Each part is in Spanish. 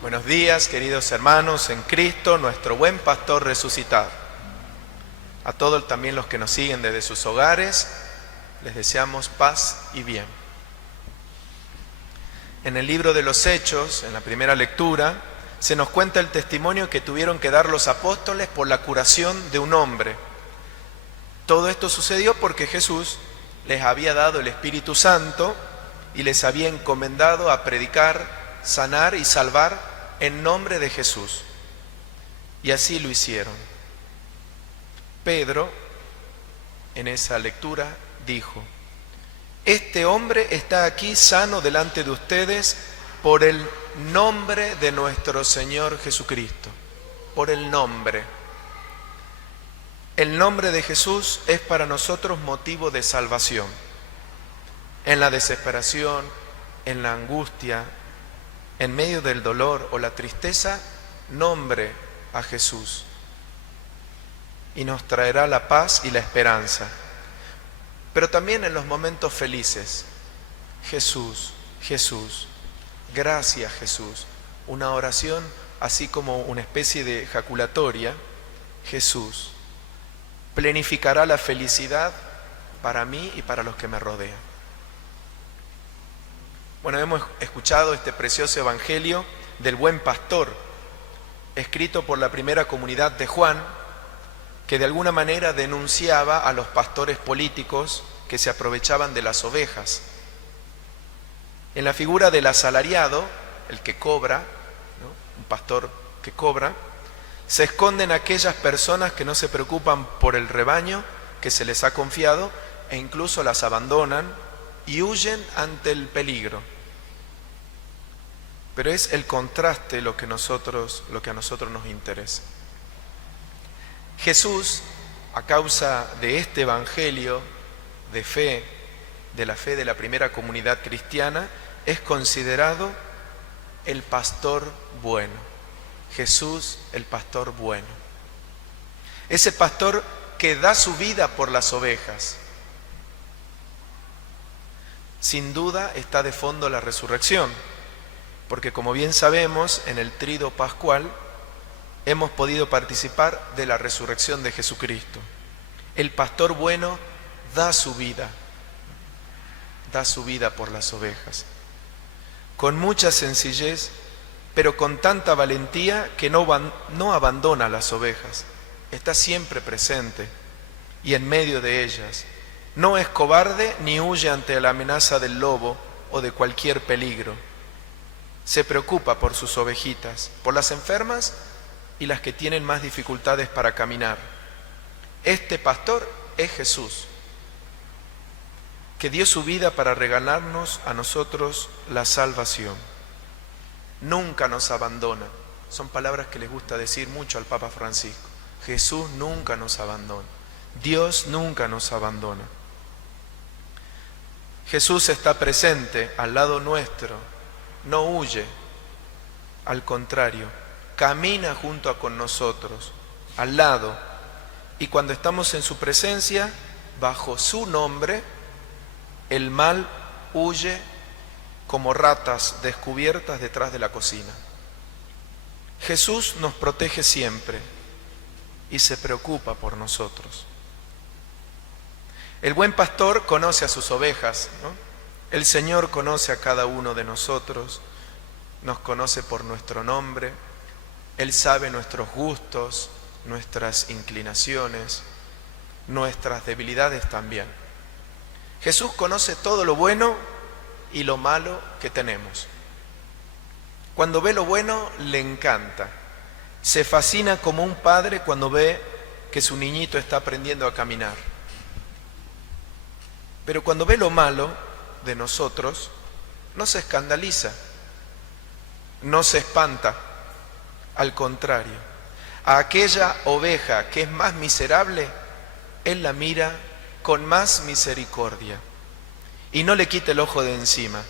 Buenos días, queridos hermanos en Cristo, nuestro buen pastor resucitado. A todos también los que nos siguen desde sus hogares, les deseamos paz y bien. En el libro de los Hechos, en la primera lectura, se nos cuenta el testimonio que tuvieron que dar los apóstoles por la curación de un hombre. Todo esto sucedió porque Jesús les había dado el Espíritu Santo y les había encomendado a predicar, sanar y salvar en nombre de Jesús. Y así lo hicieron. Pedro, en esa lectura, dijo: este hombre está aquí sano delante de ustedes por el nombre de nuestro Señor Jesucristo. Por el nombre. El nombre de Jesús es para nosotros motivo de salvación. En la desesperación, en la angustia, en medio del dolor o la tristeza, nombre a Jesús. Y nos traerá la paz y la esperanza. Pero también en los momentos felices, Jesús, Jesús, gracias Jesús. Una oración así como una especie de ejaculatoria. Jesús plenificará la felicidad para mí y para los que me rodean. Bueno, hemos escuchado este precioso evangelio del buen pastor, escrito por la primera comunidad de Juan, que de alguna manera denunciaba a los pastores políticos que se aprovechaban de las ovejas. En la figura del asalariado, el que cobra, ¿no? Un pastor que cobra, se esconden aquellas personas que no se preocupan por el rebaño que se les ha confiado e incluso las abandonan y huyen ante el peligro. Pero es el contraste lo que a nosotros nos interesa. Jesús, a causa de este evangelio de fe, de la fe de la primera comunidad cristiana, es considerado el pastor bueno. Jesús, el pastor bueno. Ese pastor que da su vida por las ovejas. Sin duda está de fondo la resurrección, porque como bien sabemos, en el tríodo pascual hemos podido participar de la resurrección de Jesucristo. El pastor bueno da su vida por las ovejas, con mucha sencillez, pero con tanta valentía que no abandona las ovejas, está siempre presente y en medio de ellas. No es cobarde ni huye ante la amenaza del lobo o de cualquier peligro. Se preocupa por sus ovejitas, por las enfermas y las que tienen más dificultades para caminar. Este pastor es Jesús, que dio su vida para regalarnos a nosotros la salvación. Nunca nos abandona. Son palabras que les gusta decir mucho al Papa Francisco. Jesús nunca nos abandona. Dios nunca nos abandona. Jesús está presente al lado nuestro, no huye, al contrario, camina junto con nosotros, al lado, y cuando estamos en su presencia, bajo su nombre, el mal huye como ratas descubiertas detrás de la cocina. Jesús nos protege siempre y se preocupa por nosotros. El buen pastor conoce a sus ovejas, ¿no? El Señor conoce a cada uno de nosotros, nos conoce por nuestro nombre, Él sabe nuestros gustos, nuestras inclinaciones, nuestras debilidades también. Jesús conoce todo lo bueno y lo malo que tenemos. Cuando ve lo bueno, le encanta. Se fascina como un padre cuando ve que su niñito está aprendiendo a caminar. Pero cuando ve lo malo de nosotros, no se escandaliza, no se espanta, al contrario, a aquella oveja que es más miserable, Él la mira con más misericordia y no le quita el ojo de encima.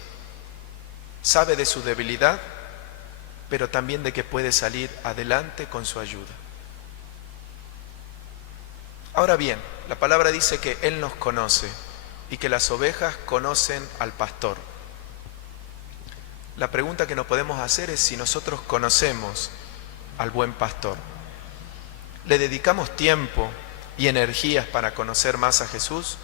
Sabe de su debilidad, pero también de que puede salir adelante con su ayuda. Ahora bien, la palabra dice que Él nos conoce y que las ovejas conocen al pastor. La pregunta que nos podemos hacer es si nosotros conocemos al buen pastor. ¿Le dedicamos tiempo y energías para conocer más a Jesús?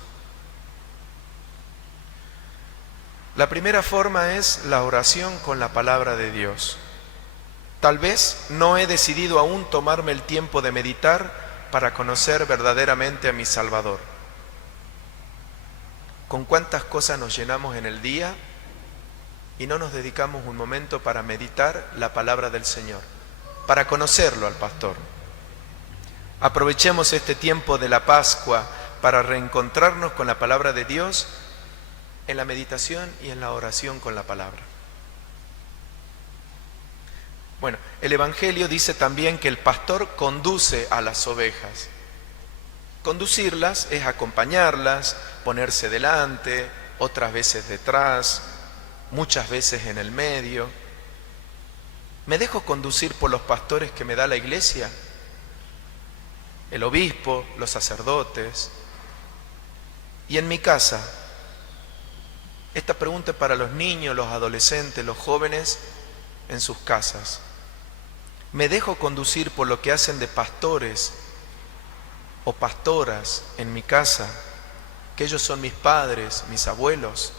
La primera forma es la oración con la palabra de Dios. Tal vez no he decidido aún tomarme el tiempo de meditar para conocer verdaderamente a mi Salvador. ¿Con cuántas cosas nos llenamos en el día y no nos dedicamos un momento para meditar la palabra del Señor, para conocerlo al pastor? Aprovechemos este tiempo de la Pascua para reencontrarnos con la palabra de Dios en la meditación y en la oración con la palabra. Bueno, el Evangelio dice también que el pastor conduce a las ovejas. Conducirlas es acompañarlas, ponerse delante, otras veces detrás, muchas veces en el medio. ¿Me dejo conducir por los pastores que me da la iglesia? El obispo, los sacerdotes. Y en mi casa, esta pregunta es para los niños, los adolescentes, los jóvenes en sus casas. ¿Me dejo conducir por lo que hacen de pastores o pastoras en mi casa, que ellos son mis padres, mis abuelos?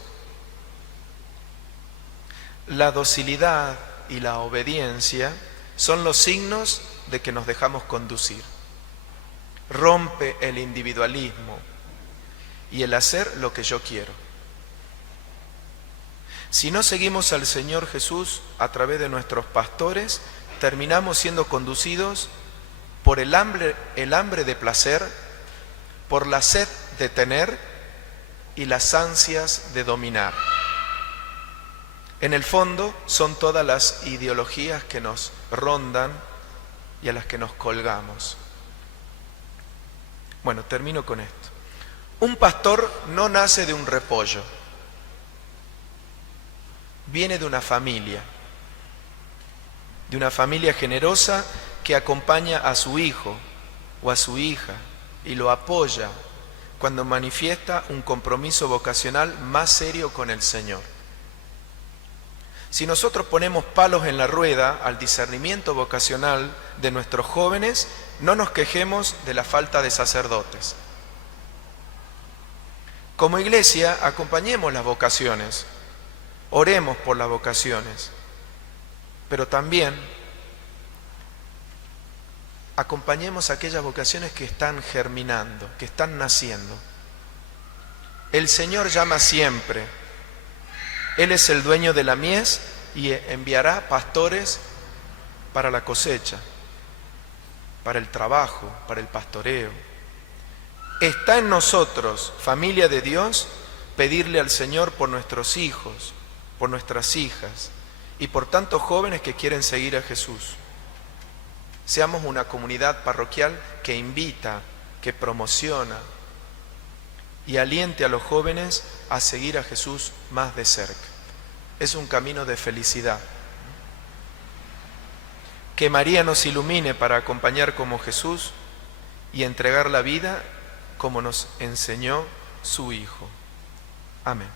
La docilidad y la obediencia son los signos de que nos dejamos conducir. Rompe el individualismo y el hacer lo que yo quiero. Si no seguimos al Señor Jesús a través de nuestros pastores, terminamos siendo conducidos por el hambre de placer, por la sed de tener y las ansias de dominar. En el fondo son todas las ideologías que nos rondan y a las que nos colgamos. Bueno, termino con esto. Un pastor no nace de un repollo, viene de una familia generosa que acompaña a su hijo o a su hija y lo apoya cuando manifiesta un compromiso vocacional más serio con el Señor. Si nosotros ponemos palos en la rueda al discernimiento vocacional de nuestros jóvenes, no nos quejemos de la falta de sacerdotes. Como iglesia, acompañemos las vocaciones, oremos por las vocaciones, pero también acompañemos aquellas vocaciones que están germinando, que están naciendo. El Señor llama siempre. Él es el dueño de la mies y enviará pastores para la cosecha, para el trabajo, para el pastoreo. Está en nosotros, familia de Dios, pedirle al Señor por nuestros hijos, por nuestras hijas y por tantos jóvenes que quieren seguir a Jesús. Seamos una comunidad parroquial que invita, que promociona y aliente a los jóvenes a seguir a Jesús más de cerca. Es un camino de felicidad. Que María nos ilumine para acompañar como Jesús y entregar la vida como nos enseñó su Hijo. Amén.